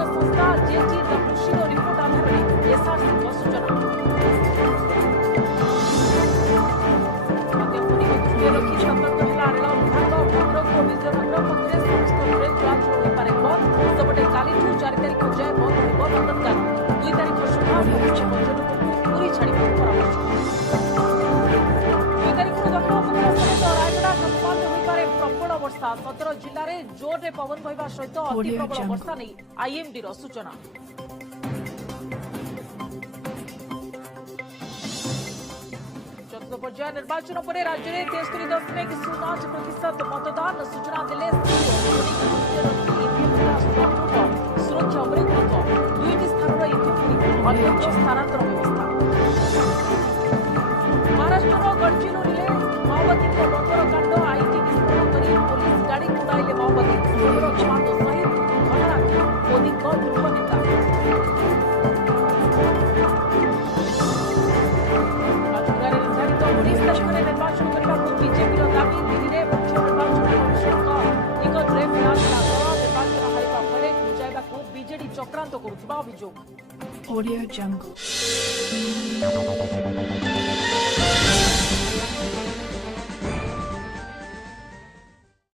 अंतर्राष्ट्रीय संस्था जेजीडब्ल्यूसी रिपोर्ट आधार में एसआरसी को सूचना रखी सतर्क है रेल विभाग भद्रक और विजयनगर मध्य समस्त ट्रेन चलाचल हो पारे बंद सेपटे काली 4 तारिख जाए बंद हो नंदनकानन 2 तारिख सुधा पूरी छाड़ परामर्श 2 तारिख दक्षिण भुवनेश्वर सहित रायगड़ा कन्धमाल हो पारे प्रबल वर्षा 17 जिले में जोरे पवन बहवा सहित अति प्रबल वर्षा नहीं आईएमडी सूचना पर्याय निर्वाचन पर राज्य में 73.09% मतदान सूचना देले सुरक्षा उपरे गुरुत्व 2टी स्थान ईवीएम अन्यत्र स्थानांतर व्यवस्था महाराष्ट्र गडचिरोली माओवादी बंदरकांड आईटी विस्फोरण कर पुलिस गाड़ी उड़ाइले माओवादी कमांडो सहित घटना मोदी दृढ़ निंदा निर्वाचन करने को बीजेपी दाबी दिल्ली में मुख्य निर्वाचन कमिशनर निकटरे फैसला निर्वाचन हारिबा फले बुझाइबा को बीजेडी चक्रांत करुवा अभियोग Audio Jungle